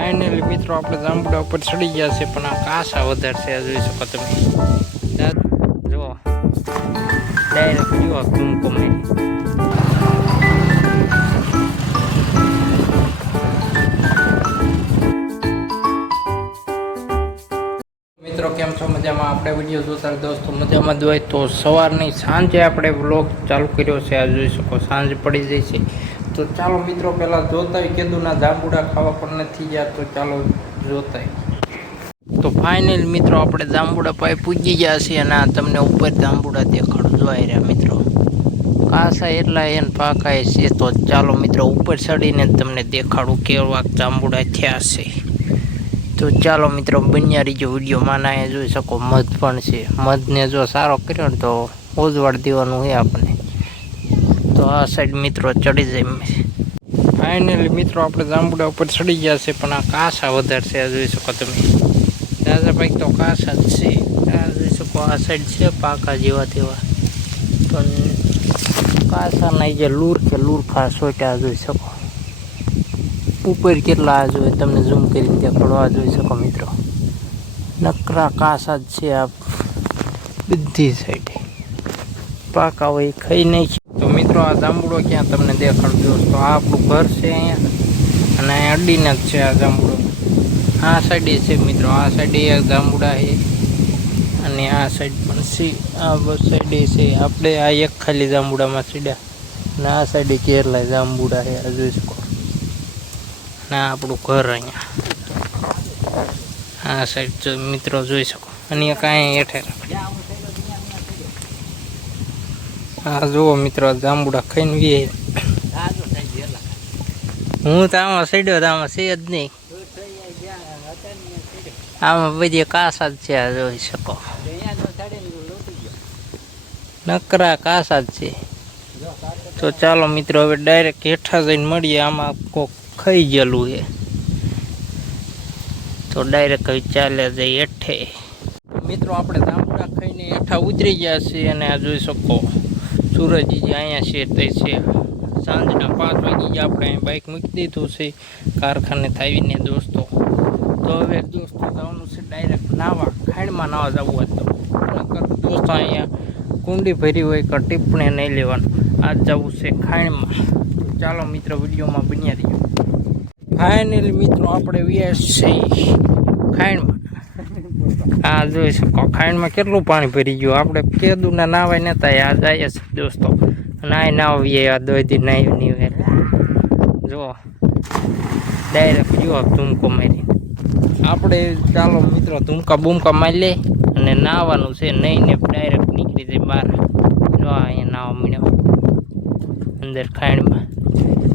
Finally મિત્રો આપણે જાંબુડા ઉપર ચડી ગયા છે, પણ આ કાસા વધારે છે. આ જોઈ શકો તમે. જો ડાયરેક્ટ જો ધૂમકો મારી. મિત્રો કેમ છો? મજામાં? આપણે વિડીયો જોતા દોસ્તો મજામાં જ હોય તો સવારની સાંજે આપણે વ્લોગ ચાલુ કર્યો છે. આ જોઈ શકો સાંજ પડી જાય છે. તો ચાલો મિત્રો પહેલાં જોતા હોય કેદુના જાંબુડા ખાવા પણ નથી ગયા, તો ચાલો જોતા હોય. તો ફાઇનલ મિત્રો આપણે જાંબુડા પાસે પૂજી ગયા છીએ અને આ તમને ઉપર જાંબુડા દેખાડું જોઈ રહ્યા મિત્રો. કાસા એટલા એને પાકાય છે. તો ચાલો મિત્રો ઉપર ચડીને તમને દેખાડું કેવા જાંબુડા થયા છે. તો ચાલો મિત્રો બન્યા રહીજો વિડીયોમાં. ના જોઈ શકો મધ પણ છે. મધને જો સારો કર્યો ને તો ઓજવાડ દેવાનું હોય આપણે. તો આ સાઈડ મિત્રો ચડી જાય. ફાઇનલી મિત્રો આપણે જાંબુડા ઉપર ચડી ગયા છે, પણ આ કાસા વધારે છે. આ જોઈ શકો તમે. દાદા ભાઈ તો કાસા જ છે. આ જોઈ શકો આ સાઈડ છે પાકા જેવા તેવા, પણ કાસાના જે લૂરખા સોટા જોઈ શકો. ઉપર કેટલા આ જોઈએ તમને ઝૂમ કરીને દેખાડો. આ જોઈ શકો મિત્રો નકરા કાસા જ છે. આ બધી સાઈડે પાકા હોય ખાઈ નાખી. તો મિત્રો આ જાંબુડો ક્યાં તમને દેખાડું દોસ્તો. આ આપણું ઘર છે અહીંયા, અને અહીંયા અડીને જ છે આ જાંબુડો. આ સાઈડે છે મિત્રો. આ સાઈડે એક જાંબુડા છે અને આ સાઈડ પણ છે. આ બસ સાઈડે છે. આપણે આ એક ખાલી જાંબુડામાં સીડ્યા અને આ સાઈડે કેટલાય જાંબુડા છે. આ જોઈ શકો. ના આપણું ઘર અહીંયા આ સાઈડ મિત્રો જોઈ શકો. અને કાંઈ હેઠે હા જુઓ મિત્રો જાંબુડા ખાઈને વી. હું તો આમાં સીડ્યો તો આમાં છે જ નહીં. આમાં બધી કાસા જ છે. આ જોઈ શકો નકરા કાસા જ છે. તો ચાલો મિત્રો હવે ડાયરેક્ટ હેઠા જઈને મળીએ. આમાં કોક ખાઈ ગયેલું છે તો ડાયરેક્ટ હવે ચાલે જાય હેઠે. મિત્રો આપણે જાંબુડા ખાઈને હેઠા ઉતરી ગયા છીએ અને આ જોઈ શકો સૂરજ જે અહીંયા છે તે છે સાંજના 5 વાગી. આપણે અહીં બાઇક મૂકી દીધું છે કારખાને થાવીને દોસ્તો. તો હવે દોસ્તો જવાનું છે ડાયરેક્ટ નાવા. ખાણમાં નાવા જવું હતું દોસ્તો. અહીંયા કુંડી ભરી હોય કે ટીપણે નહીં લેવાનું. આજ જવું છે ખાણમાં. તો ચાલો મિત્રો વિડીયોમાં બન્યા રહીએ. ફાઇનલી મિત્રો આપણે વ્યાસ છે ખાણમાં. આ જોઈ શકો ખાણમાં કેટલું પાણી ભરી ગયું. આપણે કેદુના નાવાય નતા આ જાય છે દોસ્તો. નાય નાવીએ આ દોધી નાવી નહીં જો ડાયરેક્ટ જો ધૂમકો મારી. આપણે ચાલો મિત્રો ધૂમકા બૂમકા મારી લે અને નાવાનું છે. નહીં ને ડાયરેક્ટ નીકળી જાય બહાર. જો અહીંયા નાવા મળ્યો અંદર ખાણમાં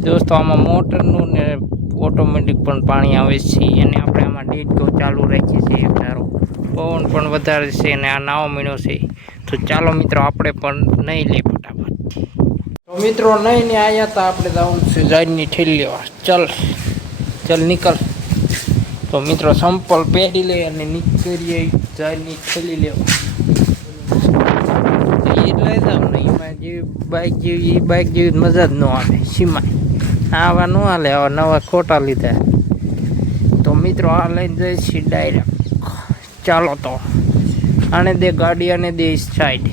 દોસ્તો. આમાં મોટરનું ને ઓટોમેટિક પણ પાણી આવે છે અને આપણે આમાં ડીટકો ચાલુ રાખીએ છીએ. ધારો પવન પણ વધારે છે અને આ નાવો મીણો છે. તો ચાલો મિત્રો આપણે પણ નહીં લઈ ફટાફટ. તો મિત્રો નહીં ને આવ્યા હતા આપણે જવું છે જાયની ઠેલી લેવા. ચલ નીકળ. તો મિત્રો સંપલ પહેરી લે અને નીકળીએ જાયની ઠેલી લેવા. એટલે જાવ ને એમાં જેવી બાઇક જેવી એ બાઇક જેવી મજા જ ન આવે. સીમાય આવા ન હાલે. આવા નવા ખોટા લીધા. તો મિત્રો આ લઈને જાય છે ડાયરેક્ટ. ચાલો તો આને દે ગાડી અને દે સાઈડ.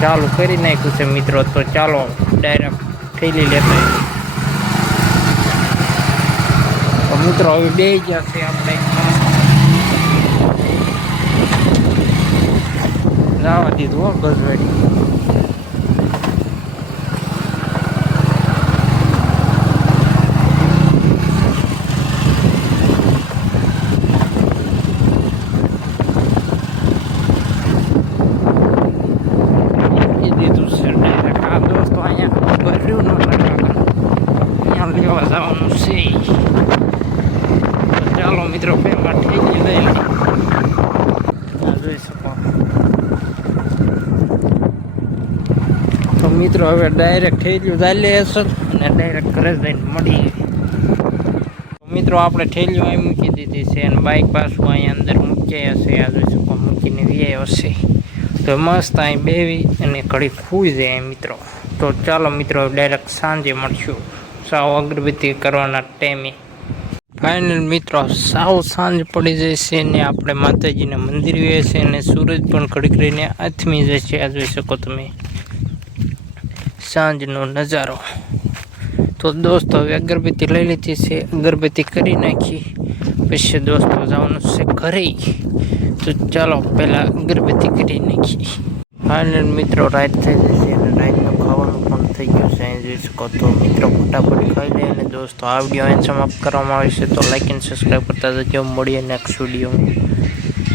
ચાલુ કરી નાખ્યું છે મિત્રો. તો ચાલો ડાયરેક્ટ થેલી લેતા. તો મિત્રો હવે બે ગયા છે આપણે જવા દીધું હો ગજવાડી. જવાનું છે. તો ચાલો મિત્રો પહેલા ઠેલી લઈ લે. જોઈ શકો. તો મિત્રો હવે ડાયરેક્ટ ઠેલિયું ચાલી હશે અને ડાયરેક્ટ ઘરે જઈને મળીએ. મિત્રો આપણે ઠેલિયું અહીં મૂકી દીધી છે અને બાઇક પાછું અહીંયા અંદર મૂક્યા હશે. આ જોઈ શકો મૂકીને વ્યાય હશે. તો મસ્ત અહીં બેવી અને ઘડી ખુઈ જાય મિત્રો. તો ચાલો મિત્રો ડાયરેક્ટ સાંજે મળશું સાવ અગરબત્તી કરવાના ટાઈમે. ફાઇનલ મિત્રો સાવ સાંજ પડી જશે ને આપણે માતાજીના મંદિર ગયા છે અને સૂરજ પણ ઘડીક રહીને આથમી જશે. આ જોઈ શકો તમે સાંજનો નજારો. તો દોસ્તો હવે અગરબત્તી લઈ લીધી છે, અગરબત્તી કરી નાખી પછી દોસ્તો જવાનું છે ઘરે. તો ચાલો પહેલાં અગરબત્તી કરી નાખી. ફાઇનલ મિત્રો રાત થઈ જશે અને રાતનું ખાવાનું પણ થઈ ગયું છે. અહીં જોઈ શકો તો મિત્રો ફટાફટ ખાઈ લે. અને દોસ્તો આ વિડીયો અહીં સમાપ્ત કરવામાં આવે છે. તો લાઈક અને સબસ્ક્રાઈબ કરતા જજો. મળીએ નેક્સ્ટ વિડીયો.